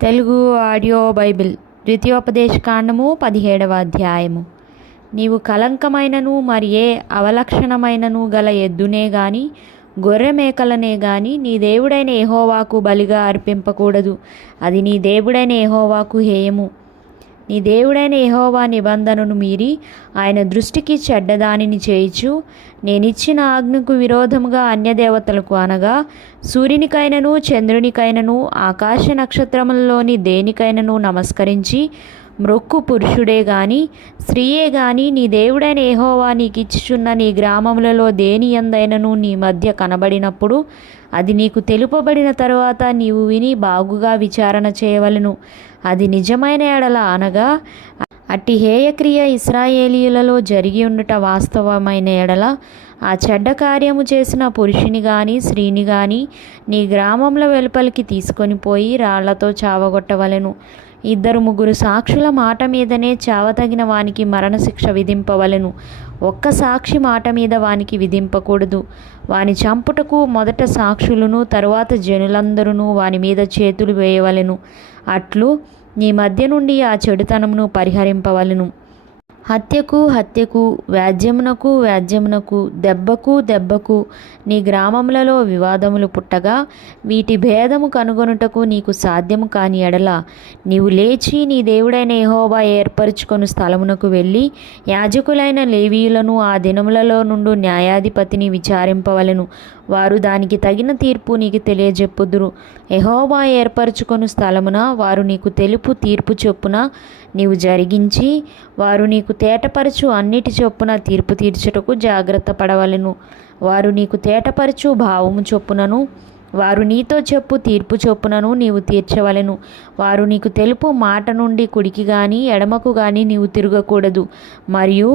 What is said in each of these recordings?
Telugu audio Bible ద్వితీయోపదేశకాండము 17వ అధ్యాయము. నీవు కలంకమైనను మరి ఏ అవలక్షణమైనను గల ఎద్దునే గాని గొర్రె మేకలనే గాని నీ దేవుడైన యెహోవాకు బలిగా అర్పింపకూడదు. అది నీ దేవుడైన యెహోవాకు హేయము. నీ దేవుడైన యెహోవా నిబంధనను మీరి ఆయన దృష్టికి చెడ్డదానిని చేయుచు నేనిచ్చిన ఆజ్ఞకు విరోధముగా అన్యదేవతలకు అనగా సూర్యునికైనను చంద్రునికైనను ఆకాశ నక్షత్రములలోని దేనికైనను నమస్కరించి మ్రొక్కు పురుషుడే గాని స్త్రీయే గాని నీ దేవుడైన యెహోవా నీకిచ్చుచున్న నీ గ్రామములలో దేని యందైనను నీ మధ్య కనబడినప్పుడు అది నీకు తెలుపబడిన తరువాత నీవు విని బాగుగా విచారణ చేయవలెను. అది నిజమైన ఎడల అనగా అట్టి హేయక్రియ ఇశ్రాయేలీయులలో జరిగి ఉండుట వాస్తవమైన ఎడల ఆ చెడ్డ కార్యము చేసిన పురుషుని గాని స్త్రీని గాని నీ గ్రామంలో వెలుపలికి తీసుకొని పోయి రాళ్లతో చావగొట్టవలెను. 2-3 సాక్షుల మాట మీదనే చావతగిన వానికి మరణశిక్ష విధింపవలెను. ఒక్క సాక్షి మాట మీద వానికి విధింపకూడదు. వాని చంపుటకు మొదట సాక్షులను తరువాత జనులందరూ వాని మీద చేతులు వేయవలెను. అట్లు నీ మధ్య నుండి ఆ చెడుతనమును పరిహరింపవలెను. హత్యకు వ్యాజ్యమునకు దెబ్బకు నీ గ్రామములలో వివాదములు పుట్టగా వీటి భేదము కనుగొనుటకు నీకు సాధ్యము కాని ఎడల నీవు లేచి నీ దేవుడైన యెహోవా ఏర్పరచుకొను స్థలమునకు వెళ్ళి యాజకులైన లేవీయులను ఆ దినములలో నుండి న్యాయాధిపతిని విచారింపవలెను. వారు దానికి తగిన తీర్పు నీకు తెలియజెప్పుదురు. యెహోవా ఏర్పరచుకొను స్థలమున వారు నీకు తెలుపు తీర్పు చొప్పున నీవు జరిగించి వారు నీకు తేటపరచు అన్నిటి చొప్పున తీర్పు తీర్చుటకు జాగ్రత్త పడవలెను. వారు నీకు తేటపరచు భావము చొప్పునను వారు నీతో చెప్పు తీర్పు చొప్పునను నీవు తీర్చవలెను. వారు నీకు తెలుపు మాట నుండి కుడికి గాని ఎడమకు గాని నీవు తిరగకూడదు. మరియు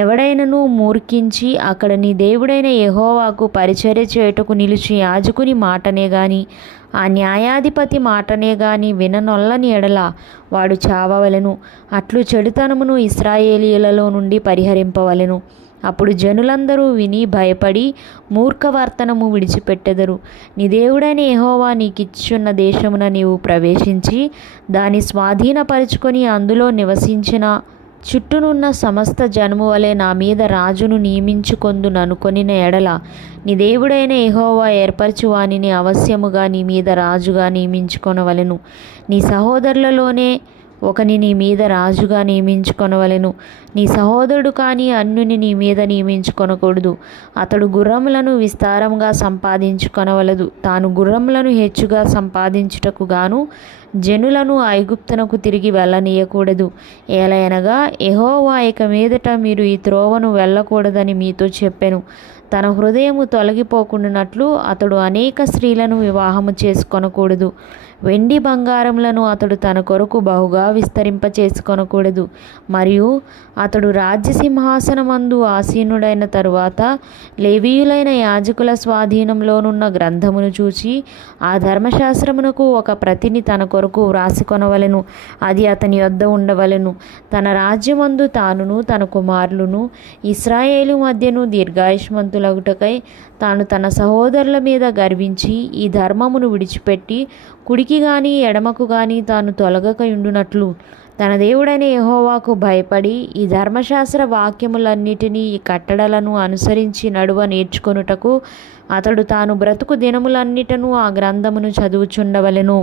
ఎవడైనను మూర్ఖించి అక్కడ నీ దేవుడైన యెహోవాకు పరిచర్య చేయుటకు నిలిచి యాజకుని మాటనే గాని ఆ న్యాయాధిపతి మాటనే గాని విననొల్లని ఎడల వాడు చావవలెను. అట్లు చెడుతనమును ఇశ్రాయేలీయులలో నుండి పరిహరింపవలెను. అప్పుడు జనులందరూ విని భయపడి మూర్ఖవర్తనము విడిచిపెట్టెదరు. నీ దేవుడైన యెహోవా నీకిచ్చున్న దేశమున నీవు ప్రవేశించి దాని స్వాధీనపరుచుకొని అందులో నివసించిన చుట్టూనున్న సమస్త జనము వలె నా మీద రాజును నియమించుకొందుననుకొనిన ఎడల నీ దేవుడైన యెహోవా ఏర్పరచు వానిని అవశ్యముగా నీ మీద రాజుగా నియమించుకొనవలెను. నీ సహోదరులలోనే ఒకని నీ మీద రాజుగా నియమించుకొనవలెను. నీ సహోదరుడు కానీ అన్యుని నీ మీద నియమించుకొనకూడదు. అతడు గుర్రములను విస్తారంగా సంపాదించుకొనవలదు. తాను గుర్రములను హెచ్చుగా సంపాదించుటకు గాను జనులను ఐగుప్తునకు తిరిగి వెళ్ళనీయకూడదు. ఏలయనగా యెహోవా ఇక మీదట మీరు ఈ త్రోవను వెళ్ళకూడదని మీతో చెప్పెను. తన హృదయము తొలగిపోకుండానట్లు అతడు అనేక స్త్రీలను వివాహము చేసుకొనకూడదు. వెండి బంగారములను అతడు తన కొరకు బహుగా విస్తరింపచేసుకొనకూడదు. మరియు అతడు రాజ్యసింహాసనమందు ఆసీనుడైన తరువాత లేవీయులైన యాజకుల స్వాధీనంలోనున్న గ్రంథమును చూచి ఆ ధర్మశాస్త్రమునకు ఒక ప్రతిని తన కొరకు వ్రాసికొనవలెను. అది అతని యొద్ద ఉండవలెను. తన రాజ్యమందు తానును తన కుమారులను ఇశ్రాయేలు మధ్యను దీర్ఘాయుష్మంతులగుటకై తాను తన సహోదరుల మీద గర్వించి ఈ ధర్మమును విడిచిపెట్టి కుడికి గాని ఎడమకు గాని తాను తొలగకయుండునట్లు తన దేవుడైన యెహోవాకు భయపడి ఈ ధర్మశాస్త్ర వాక్యములన్నిటినీ ఈ కట్టడలను అనుసరించి నడువ నేర్చుకొనుటకు అతడు తాను బ్రతుకు దినములన్నిటను ఆ గ్రంథమును చదువుచుండవలెను.